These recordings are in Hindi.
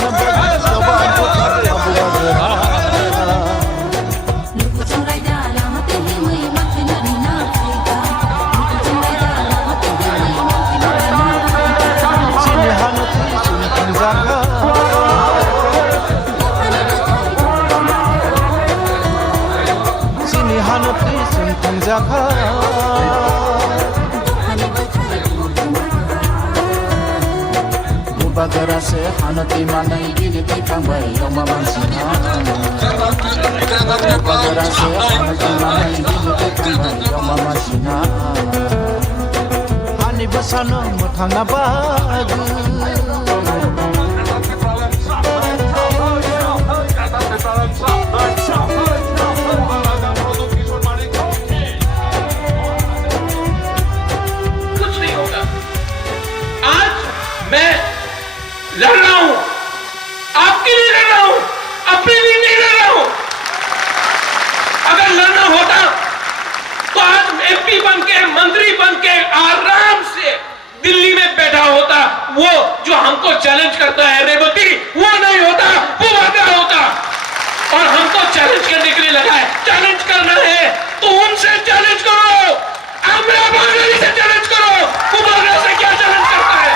मोथाना बागी सोबा हमको खाया बुआ Sini hanapri suntang jaka Bubagara se hanati manai gini tikang bai yoma mansina Bubagara se hanati manai gini tikang bai yoma mansina Hani basano muthana bagu लड़ रहा हूं, आपके लिए लड़ रहा हूं, अपने लिए नहीं लड़ रहा हूं। अगर लड़ना होता तो आज एमपी बनके, मंत्री बनके आराम से दिल्ली में बैठा होता। वो जो हमको चैलेंज करता है रेवती, वो नहीं होता, वो वादा होता। और हमको चैलेंज करने के लिए लगा है। चैलेंज करना है तो उनसे चैलेंज करो, अमरा बागरी से चैलेंज करो। वो बागरा से क्या चैलेंज करता है?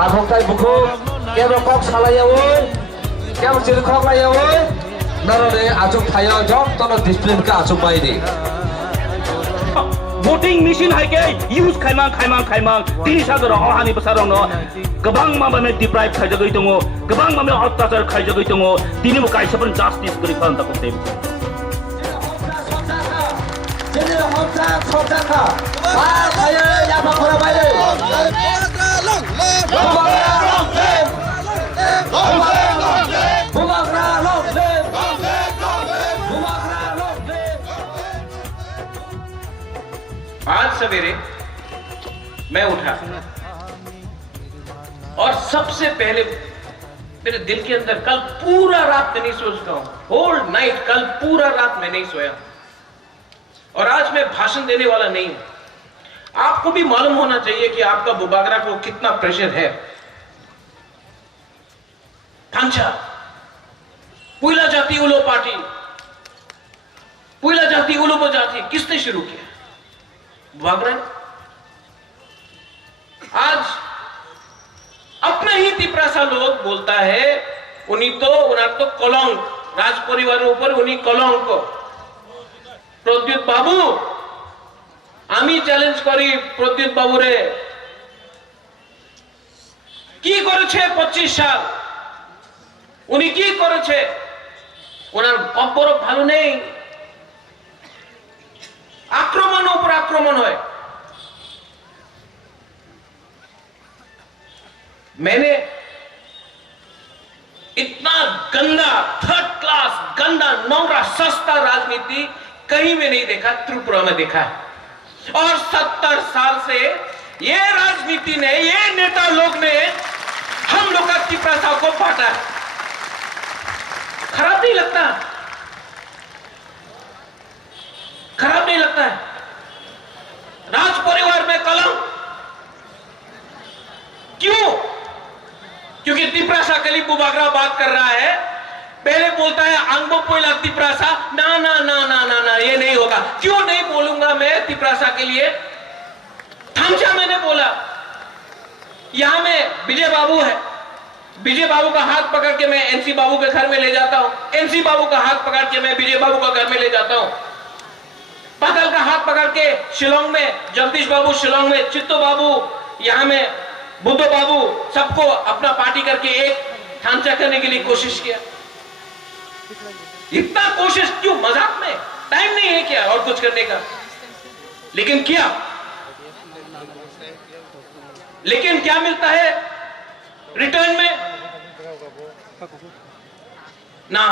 Pakai buku, kero kok salah ya woi, kero ciri kok lah ya woi. Narode acung thaya jok, tono disiplin ka acung mai di. Voting machine hai ke use khaimang 30,000 ahani besarong no gabang mama me deprive khai jagai tongo gabang mama attachar khai jagai tongo tini mo kai saban justice kari khan ta kote Jadi hota khota kha ba thaya ya ba khora bai le आज सवेरे मैं उठा और सबसे पहले मेरे दिल के अंदर कल पूरा रात मैं नहीं सोचता हूं, होल नाइट कल पूरा रात मैं नहीं सोया। और आज मैं भाषण देने वाला नहीं हूं। आपको भी मालूम होना चाहिए कि आपका बुबागरा को कितना प्रेशर है। थांचा पुइला जाति उलो पार्टी, पुइला जाति उलो जाति किसने शुरू किया? बुबागरा। आज अपना ही तिप्रासा लोग बोलता है उन्हीं तो कलंक राज परिवार ऊपर उन्हीं कलंक। प्रद्युत बाबू आमी चैलेंज करी प्रद्युत बाबू रे की करेছে 25 साल উনি কি করেছে? ওনার অপর ভালো নেই, আক্রমণ উপর আক্রমণ হয়। मैंने इतना गंदा थर्ड क्लास गंदा नौरा सस्ता राजनीति कहीं में नहीं देखा, त्रिपुरा में देखा है। और 70 साल से ये राजनीति ने, ये नेता लोग ने हम लोग का तिप्रासा को बांटा है। खराब नहीं लगता? खराब नहीं लगता है? राज परिवार में कलंक क्यों? क्योंकि तिप्रासा के लिए बुबागरा बात कर रहा है। पहले बोलता है अंगो पोइला तिप्रासा, ना ना ना ना ना ना ये नहीं होगा। क्यों नहीं बोलूंगा मैं तिप्रासा के लिए? थामचा मैंने बोला, यहां में विजय बाबू है, विजय बाबू का हाथ पकड़ के मैं एनसी बाबू के घर में ले जाता हूं, एनसी बाबू का हाथ पकड़ के मैं विजय बाबू का घर में ले जाता हूं, पातल का हाथ पकड़ के शिलोंग में जगदीश बाबू, शिलोंग में चित्तो बाबू, यहां में बुद्धो बाबू, सबको अपना पार्टी करके एक ढांचा करने के लिए कोशिश किया। इतना कोशिश क्यों? मजाक में टाइम नहीं है क्या और कुछ करने का? लेकिन किया। लेकिन क्या मिलता है रिटर्न में? ना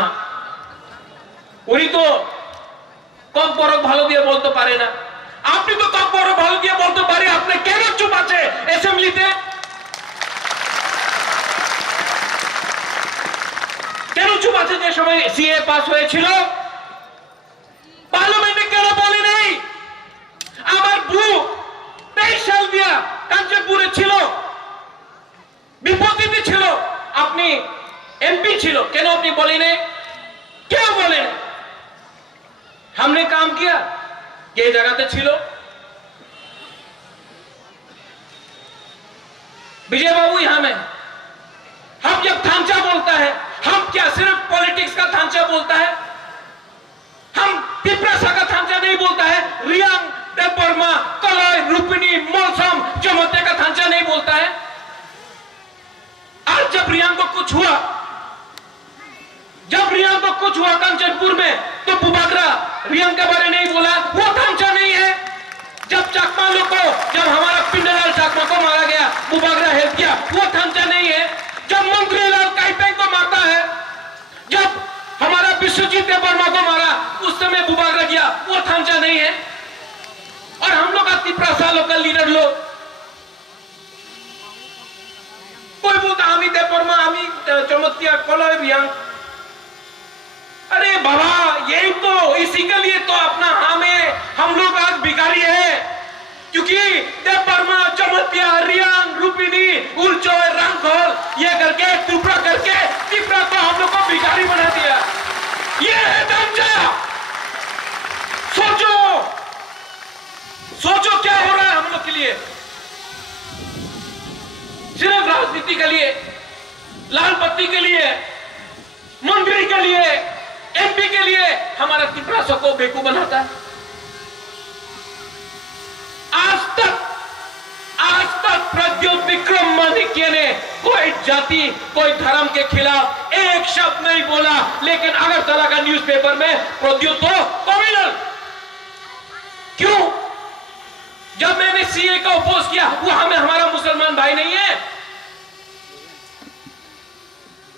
उन्हीं तो कब बड़ ভালো দিয়ে বলতে পারে না। আপনি তো কব বড় ভালো দিয়ে বলতে পারে, আপনি কেন চুপ আছে অ্যাসেম্বলিতে? কেন কিছু আছে যে সময় সিএ পাস হয়েছিল পার্লামেন্টে কেন বলি নেই আমার বু 23 সাল দিয়া কাঞ্চনপুরে ছিল বিপত্তিতে ছিল আপনি एमपी छिलो কেন আপনি বলেন क्यों बोले हमने काम किया ये जगह पे छिलो विजय बाबू यहां में हम जब ढांचा बोलता है हम क्या सिर्फ पॉलिटिक्स का ढांचा बोलता है हम तिप्रासा का ढांचा नहीं बोलता है रियांग देवबर्मा कलय रूपिणी मौसम जमते का ढांचा नहीं बोलता है आज जब रियांग को कुछ हुआ कांचनपुर में तो बुबागरा रियांग के बारे नहीं बोला वो ढांचा नहीं है जब चाकमा लोग को जब हमारा पिंडलाल चाकमा को मारा गया बुबागरा हेल्प किया वो ढांचा नहीं है जब मंत्रीलाल काइपेंग को मारता है जब हमारा विश्वजीत देवबर्मा को मारा उस समय बुबागरा गया वो ढांचा नहीं है और हम लोग तिप्रासा लोकल लीडर लोग कोई बोलता हमी देवबर्मा हमी चमत्या कलय रियांग अरे बाबा यही तो इसी के लिए तो अपना हम लोग आज भिखारी है क्योंकि देवबर्मा चमत्या रियांग रूपिणी उलचोय रंगखोल ये करके त्रिपुरा करके त्रिपुरा को हम लोग को भिखारी बना दिया ये है ढांचा सोचो क्या हो रहा है हम लोग के लिए सिर्फ राजनीति के लिए लाल बत्ती के लिए मंत्री के लिए एमपी के लिए हमारा तिप्रासा को बेवकूफ बनाता है आज तक प्रद्युत विक्रम माणिक्य ने कोई जाति कोई धर्म के खिलाफ एक शब्द नहीं बोला लेकिन अगरतला का न्यूज़पेपर में प्रद्युत तो कम्युनल क्यों जब मैंने सीए का अपोज किया वो हमारा मुसलमान भाई नहीं है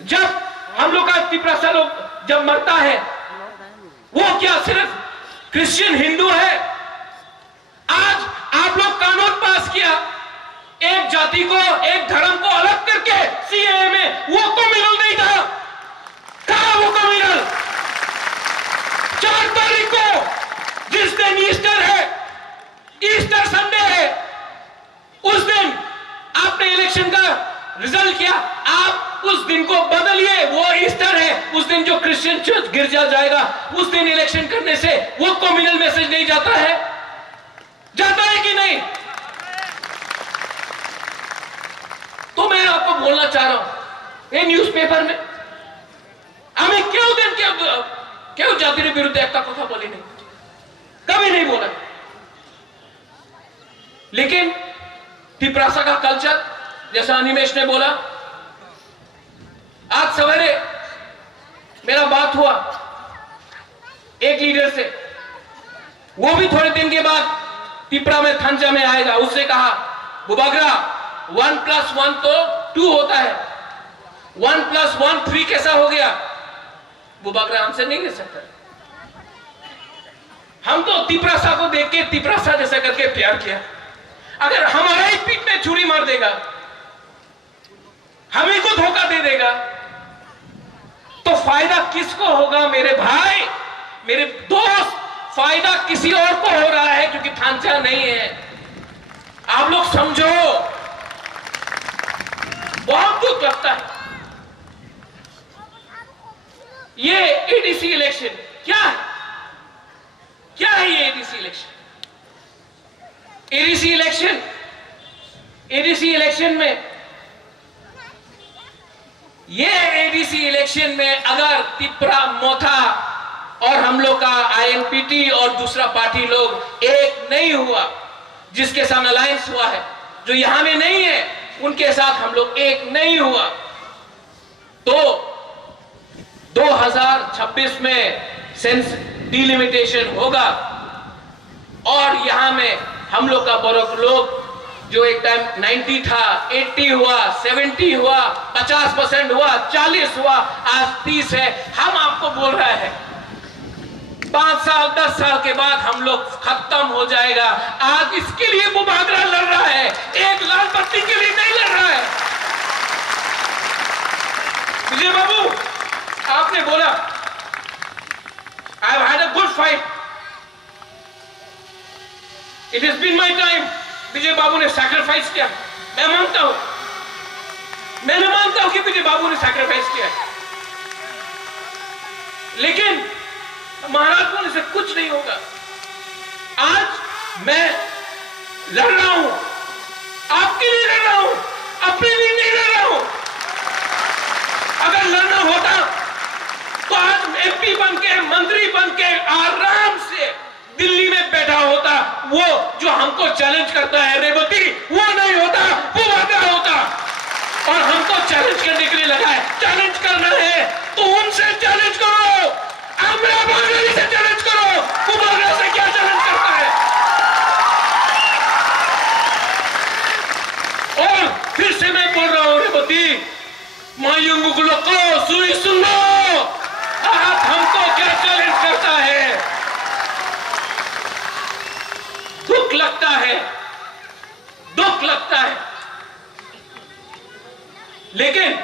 जब हम लोग का तिप्रासा लोग जब मरता है वो क्या सिर्फ क्रिश्चियन हिंदू है आज आप लोग कानून पास किया एक जाति को एक धर्म को अलग करके सीएए में वो कम्युनल नहीं था कहां वो कम्युनल 4 तारीख को जिस दिन ईस्टर है ईस्टर संडे है उस दिन आपने इलेक्शन का रिजल्ट किया आप उस दिन को बदलिए वो ईस्टर है उस दिन जो क्रिश्चियन चर्च गिरजा जाएगा उस दिन इलेक्शन करने से वो कम्युनल मैसेज नहीं जाता है कि नहीं तो मैं आपको बोलना चाह रहा हूं ये न्यूज़पेपर में हमें क्यों जाति विरुद्ध एक कथा बोली नहीं कभी नहीं बोला लेकिन तिप्रासा का कल्चर जैसा अनिमेश ने बोला आज सवेरे मेरा बात हुआ एक लीडर से वो भी थोड़े दिन के बाद तिप्रा में थांचा में आएगा उससे कहा बुबागरा 1+1 तो 2 होता है 1+1 3 कैसा हो गया बुबागरा आंसर नहीं दे सकता हम तो तिप्रासा को देख के तिप्रासा जैसा करके प्यार किया अगर हमारा ही पीठ में छुरी मार देगा हमें को धोखा दे देगा तो फायदा किसको होगा मेरे भाई मेरे दोस्त फायदा किसी और को हो रहा है क्योंकि ढांचा नहीं है आप लोग समझो बहुत दुख लगता है ये एडीसी इलेक्शन क्या है ये एडीसी इलेक्शन में ये एडीसी इलेक्शन में अगर तिप्रा मोथा और हम लोग का आईएनपीटी और दूसरा पार्टी लोग एक नहीं हुआ जिसके साथ अलायंस हुआ है जो यहां में नहीं है उनके साथ हम लोग एक नहीं हुआ तो 2026 में सेंस डिलिमिटेशन होगा और यहां में हम लोग का बड़ों लोग जो एक टाइम 90 था 80 हुआ 70 हुआ 50% हुआ 40 हुआ आज 30 है हम आपको बोल रहे हैं 5 साल 10 साल के बाद हम लोग खत्म हो जाएगा आज इसके लिए बुबागरा लड़ रहा है एक लाल बत्ती के लिए नहीं लड़ रहा है विजय बाबू आपने बोला I have had a good fight, it has been my time. Vijay Babu ने सैक्रिफाइस किया, मैं मानता हूं, मैंने मानता हूं कि विजय बाबू ने सैक्रिफाइस किया, लेकिन महाराज बोलने से कुछ नहीं होगा। आज मैं लड़ रहा हूं, आपके लिए लड़ रहा हूं, अपने लिए नहीं लड़ रहा हूं। अगर लड़ना होता तो आज एमपी बनके, मंत्री बनके आराम से दिल्ली में बैठा होता। वो जो हमको चैलेंज करता है रेवती, वो नहीं होता, वो वादा होता। और हमको चैलेंज करने के लिए लगा है, चैलेंज करना है तो उनसे चैलेंज करो, अमरा बागली से चैलेंज करो, वो बागला से क्या चैलेंज करता है। और फिर से मैं बोल रहा हूं रेवती, मायूंगुलो को सुई सुन लो, आप हमको क्या चैलेंज करता है। दुख लगता है, दुख लगता है, लेकिन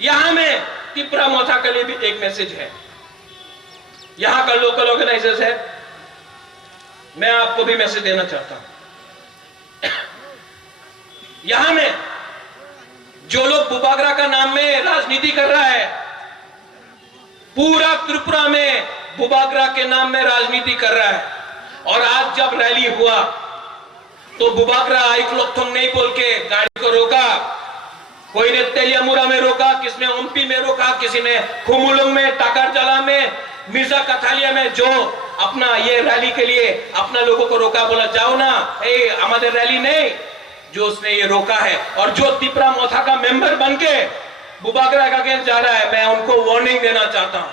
यहां में त्रिपुरा मोथा के लिए भी एक मैसेज है। यहां का लोकल ऑर्गेनाइजर्स है, मैं आपको भी मैसेज देना चाहता हूं। यहां में जो लोग बुबागरा का नाम में राजनीति कर रहा है, पूरा त्रिपुरा में बुबागरा के नाम में राजनीति कर रहा है। और आज जब रैली हुआ तो बुबागरा आइक लोकथोंग नहीं बोल के गाड़ी को रोका, कोई ने तेलियामुरा में रोका, किसी ने ओम्पी में रोका, किसी ने खुमुलुंग में, टाकारजला में, मिर्जा कथालिया में, जो अपना ये रैली के लिए अपना लोगों को रोका, बोला जाओ ना, हमारे रैली नहीं, जो उसने ये रोका है। और जो त्रिपुरा मोथा का मेंबर बनके बुबागरा का अगेंस्ट जा रहा है, मैं उनको वार्निंग देना चाहता हूं।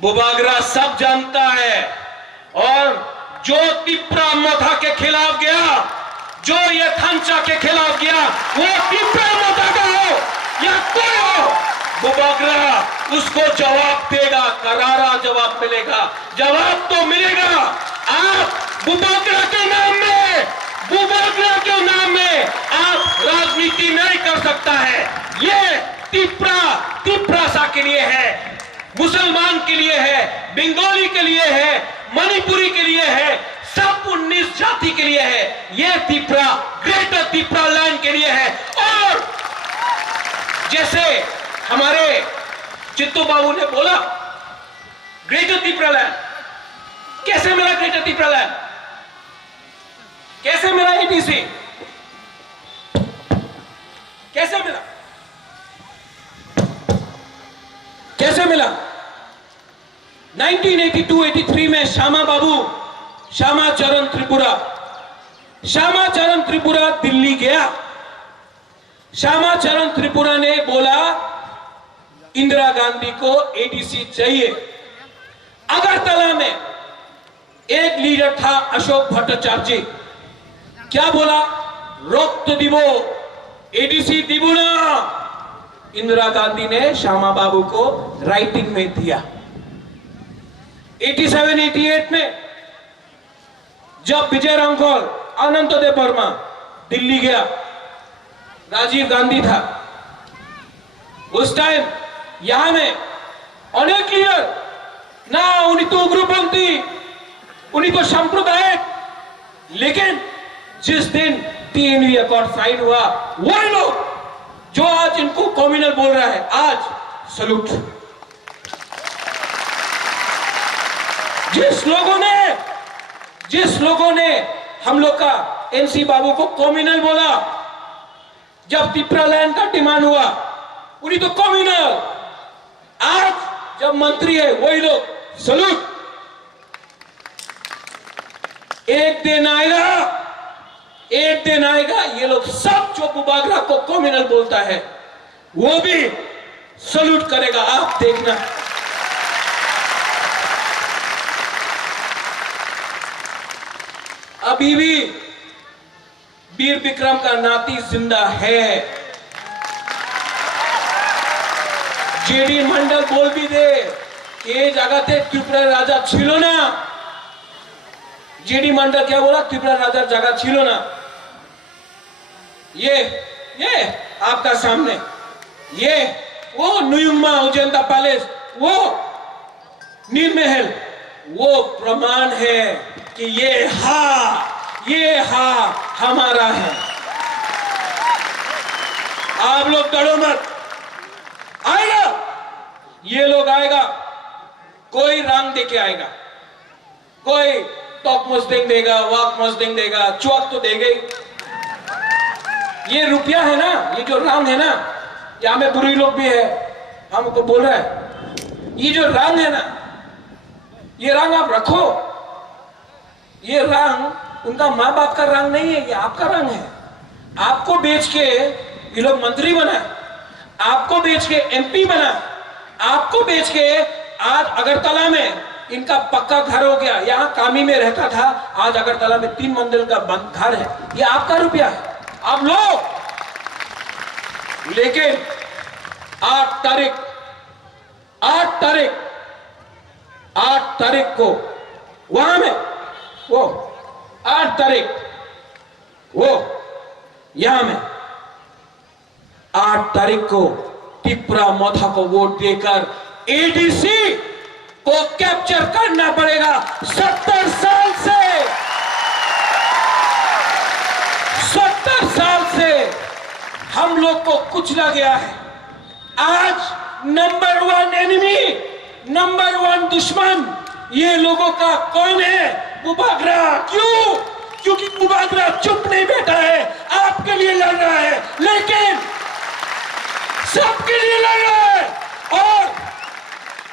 बुबागरा सब जानता है, और जो त्रिपुरा मोथा के खिलाफ गया, जो ये थंचा के खिलाफ गया, वो त्रिपुरा मोथा का हो या कोई हो, बुबागरा उसको जवाब देगा, करारा जवाब मिलेगा, जवाब तो मिलेगा। आप बुबागरा के नाम में, बुबागरा के नाम में आप राजनीति नहीं कर सकता है। ये त्रिपुरा के लिए है, मुसलमान के लिए है, बंगाली के लिए है, मणिपुरी के लिए है, सब 19 जाति के लिए है। ये त्रिपुरा ग्रेटर त्रिपुरा लैंड के लिए है। और जैसे हमारे चित्तू बाबू ने बोला, ग्रेटर त्रिपुरा लैंड कैसे मिला, ग्रेटर त्रिपुरा लैंड कैसे मिला, एटीसी कैसे मिला, कैसे मिला। 1982-83 में श्यामा चरण त्रिपुरा दिल्ली गया। श्यामा चरण त्रिपुरा ने बोला इंदिरा गांधी को एडीसी चाहिए। अगरतला में एक लीडर था अशोक भट्टाचार्य, क्या बोला, रक्त दिवो, एडीसी दिबो ना। इंदिरा गांधी ने श्यामा बाबू को राइटिंग में दिया। 87-88 में जब विजय रामखोल, अनंतदेव वर्मा दिल्ली गया, राजीव गांधी था उस टाइम, यहां में अनेक लीडर ना, उन्हीं तो उग्रपंथी, उन्हीं तो सांप्रदायिक, लेकिन जिस दिन TNV अकॉर्ड साइन हुआ, वही लोग जो आज इनको कम्युनल बोल रहा है, आज सलूट। जिस लोगों ने हम लोग का NC बाबू को कम्युनल बोला, जब त्रिपुरा लैंड का डिमांड हुआ, उन्हीं तो कम्युनल, आज जब मंत्री है वही लोग सलूट। एक दिन आएगा ये लोग सब जो बुबागरा को कम्युनल बोलता है वो भी सलूट करेगा, आप देखना। अभी भी वीर विक्रम का नाती जिंदा है। जेडी मंडल बोल भी दे ये जगह त्रिपुरा राजा छिलो ना, जेडी मंडल क्या बोला, त्रिपुरा राजा जगह छिलो ना। ये आपका सामने ये वो नुयुम्मा उजेंदा पैलेस, वो नील महल, वो प्रमाण है कि ये हा हमारा है। आप लोग डरो मत, आएगा, ये लोग आएगा, कोई रंग देके आएगा, कोई टॉक मस्टिंग देगा, वाक मस्टिंग देगा, चौक तो देगा ही। ये रुपया है ना, ये जो रंग है ना, यहाँ में बुरी लोग भी है, हमको बोल रहा है, ये जो रंग है ना, ये रंग आप रखो, ये रंग उनका माँ बाप का रंग नहीं है, ये आपका रंग है। आपको बेच के ये लोग मंत्री बनाए, आपको बेच के एमपी बनाए, आपको बेच के आज अगरतला में इनका पक्का घर हो गया। यहाँ कामी में रहता था, आज अगरतला में 3 मंजिल का घर है। ये आपका रुपया है, आप लो। लेकिन 8 तारीख को वहां में वो 8 तारीख वो यहां में 8 तारीख को टिपरा मोथा को वोट देकर एडीसी को कैप्चर करना पड़ेगा। 70 साल से हम लोग को कुचला गया है। आज नंबर 1 एनिमी, नंबर 1 दुश्मन ये लोगों का कौन है? बुबागरा। क्यों? क्योंकि बुबागरा चुप नहीं बैठा है, आपके लिए लड़ रहा है, लेकिन सबके लिए लड़ रहा है। और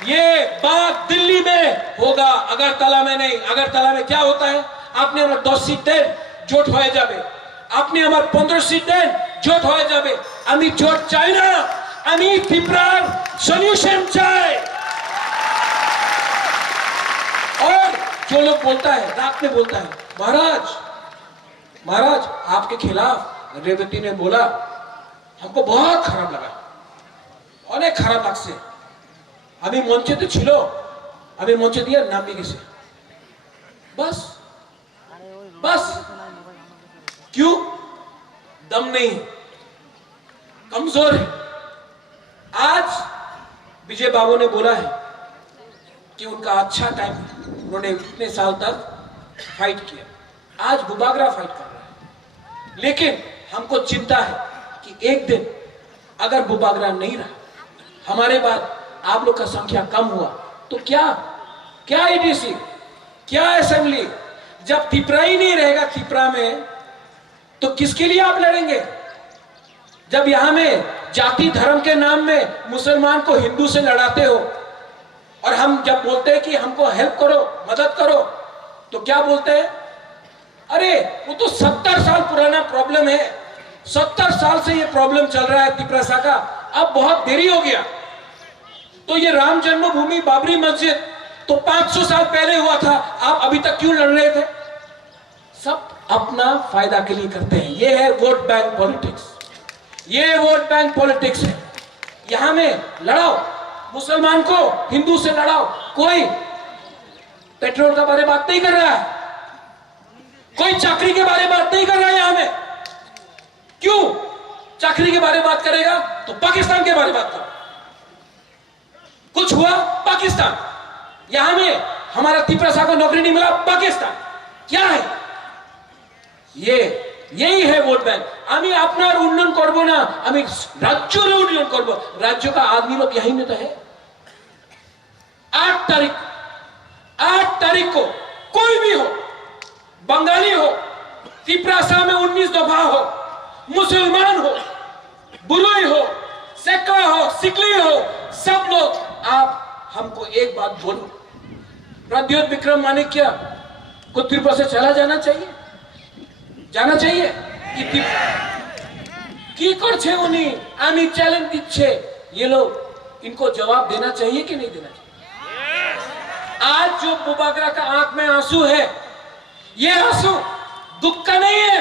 ये बात दिल्ली में होगा, अगरतला में नहीं। अगरतला में क्या होता है? आपने हमारे 10 सीट दें, जोट हो जाए। आपने हमारे 15 सीट दें, जोट हो जाए। अमी जोट चाहे ना, अमी त्रिपुरार सॉल्यूशन चाहे। और जो लोग बोलता है, रात में बोलता है, महाराज आपके खिलाफ रेवती ने बोला, हमको बहुत खराब लगा, अनेक खराब लगसे। अभी मंचे तो छिलो, अभी मंचे दिया नामी किसे, बस क्यों? दम नहीं, कमजोर है। आज विजय बाबू ने बोला है कि उनका अच्छा टाइम, उन्होंने इतने साल तक फाइट किया, आज बुबागरा फाइट कर रहा है। लेकिन हमको चिंता है कि एक दिन अगर बुबागरा नहीं रहा, हमारे बाद आप लोग का संख्या कम हुआ, तो क्या एडीसी, क्या असेंबली? जब त्रिपुरा ही नहीं रहेगा त्रिपुरा में, तो किसके लिए आप लड़ेंगे? जब यहां में जाति धर्म के नाम में मुसलमान को हिंदू से लड़ाते हो, और हम जब बोलते हैं कि हमको हेल्प करो, मदद करो, तो क्या बोलते हैं? अरे वो तो 70 साल पुराना प्रॉब्लम है, 70 साल से ये प्रॉब्लम चल रहा है त्रिपुरा का, अब बहुत देरी हो गया। तो ये राम जन्मभूमि बाबरी मस्जिद तो 500 साल पहले हुआ था, आप अभी तक क्यों लड़ रहे थे? सब अपना फायदा के लिए करते हैं। ये है वोट बैंक पॉलिटिक्स, ये वोट बैंक पॉलिटिक्स है। यहां में लड़ाओ, मुसलमान को हिंदू से लड़ाओ, कोई पेट्रोल का बारे बात नहीं कर रहा है, कोई चाकरी के बारे बात नहीं कर रहा है। यहां में क्यों चाकरी के बारे बात करेगा? तो पाकिस्तान के बारे बात करो। कुछ हुआ पाकिस्तान, यहां में हमारा त्रिपुरा को नौकरी नहीं मिला, पाकिस्तान। क्या है ये? यही है वोट बैंक। আমি আপনার উন্নয়ন করব না, আমি রাজ্যের উন্নয়ন করব। राज्य का आदमी लोग यही में तो है। 8 तारीख को कोई भी हो, बंगाली हो, त्रिपुरा में 19 दफा हो, मुसलमान हो, बुलोई हो, सेक्का हो, सिकली हो, सब लोग आप हमको एक बात बोलो, प्रद्योत विक्रम माणिक्य को त्रिपुरा से चला जाना चाहिए কি করছে উনি? আমি চ্যালেঞ্জ দিচ্ছে, ये लोग इनको जवाब देना चाहिए कि नहीं देना चाहिए? आज जो बुबागरा का आंख में आंसू है, ये आंसू दुख का नहीं है,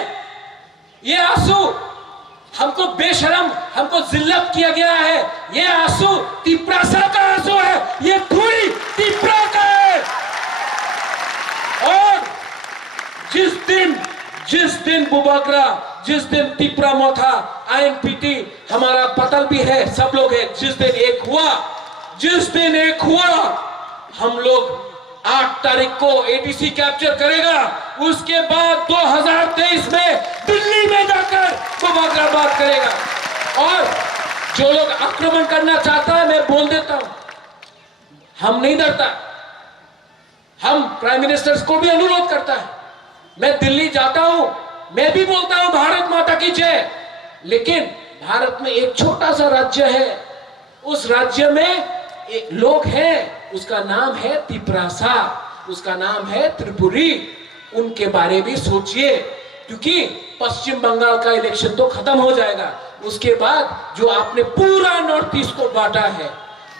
ये आंसू हमको बेशरम, हमको जिल्लत किया गया है। ये आंसू त्रिपुरा का आंसू है, ये पूरी त्रिपुरा का है। और जिस दिन बुबागरा, जिस दिन तिपरा मोथा INPT हमारा पतल भी है, सब लोग है, जिस दिन एक हुआ हम लोग 8 तारीख को ATC कैप्चर करेगा। उसके बाद 2023 में दिल्ली में जाकर बुबागरा बात करेगा। और जो लोग आक्रमण करना चाहता है, मैं बोल देता हूं, हम नहीं डरता। हम प्राइम मिनिस्टर्स को भी अनुरोध करता है, मैं दिल्ली जाता हूं, मैं भी बोलता हूं भारत माता की जय। लेकिन भारत में एक छोटा सा राज्य है, उस राज्य में एक लोग हैं, उसका नाम है तिपरासा, उसका नाम है त्रिपुरी। उनके बारे में सोचिए, क्योंकि पश्चिम बंगाल का इलेक्शन तो खत्म हो जाएगा। उसके बाद जो आपने पूरा नॉर्थ ईस्ट को बांटा है,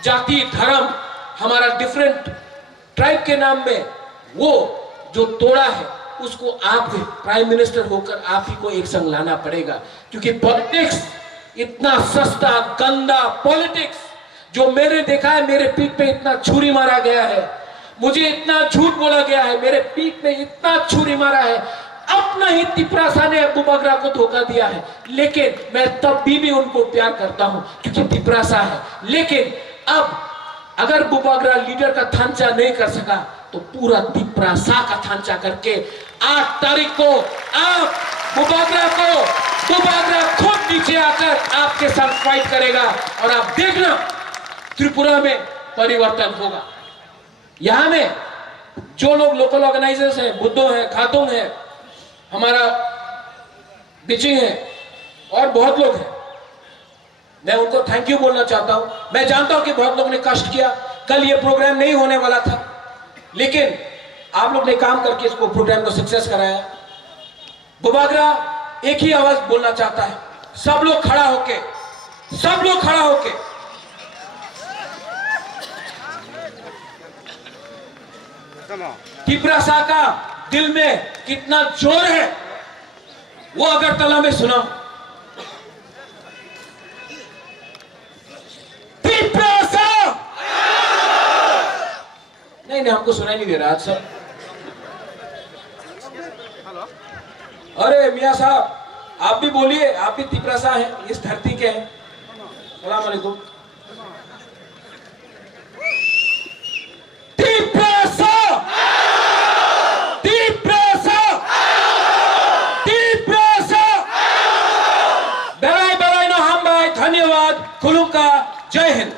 जाति धर्म हमारा डिफरेंट ट्राइब के नाम में, वो जो तोड़ा है, उसको आप प्राइम मिनिस्टर होकर आप ही को एक संग लाना पड़ेगा। क्योंकि पॉलिटिक्स इतना सस्ता गंदा पॉलिटिक्स जो मैंने देखा है, मेरे पीठ पे इतना छुरी मारा गया है, मुझे इतना झूठ बोला गया है, मेरे पीठ में इतना छुरी मारा है, अपना ही तिपरासा ने बुबागरा को धोखा दिया है। लेकिन मैं तब भी उनको प्यार करता हूं क्योंकि तिपरासा है। लेकिन अब अगर बुबागरा लीडर का थांचा नहीं कर सका तो पूरा तिपरासा का थांचा करके 8 तारीख को आप बुबागरा खुद नीचे आकर आपके साथ फाइट करेगा। और आप देखना त्रिपुरा में परिवर्तन होगा। यहां में जो लोग लोकल ऑर्गेनाइजर्स हैं, बुद्धो हैं, खातुंग हैं, हमारा बिचिंग है और बहुत लोग हैं, मैं उनको थैंक यू बोलना चाहता हूं। मैं जानता हूं कि बहुत लोगों ने कष्ट किया, कल ये प्रोग्राम नहीं होने वाला था, लेकिन आप लोग ने काम करके इसको प्रोग्राम को सक्सेस कराया। बुबागरा एक ही आवाज बोलना चाहता है, सब लोग खड़ा होके तिपरासा का दिल में कितना जोर है वो अगरतला में सुना। तिपरासा नहीं, हमको सुनाई नहीं दे रहा आज सब। अरे मियां साहब, आप भी बोलिए, आप भी तिपरासा हैं, इस धरती के हैं। सलाम अलैकुम। धन्यवाद। खुलूका। जय हिंद।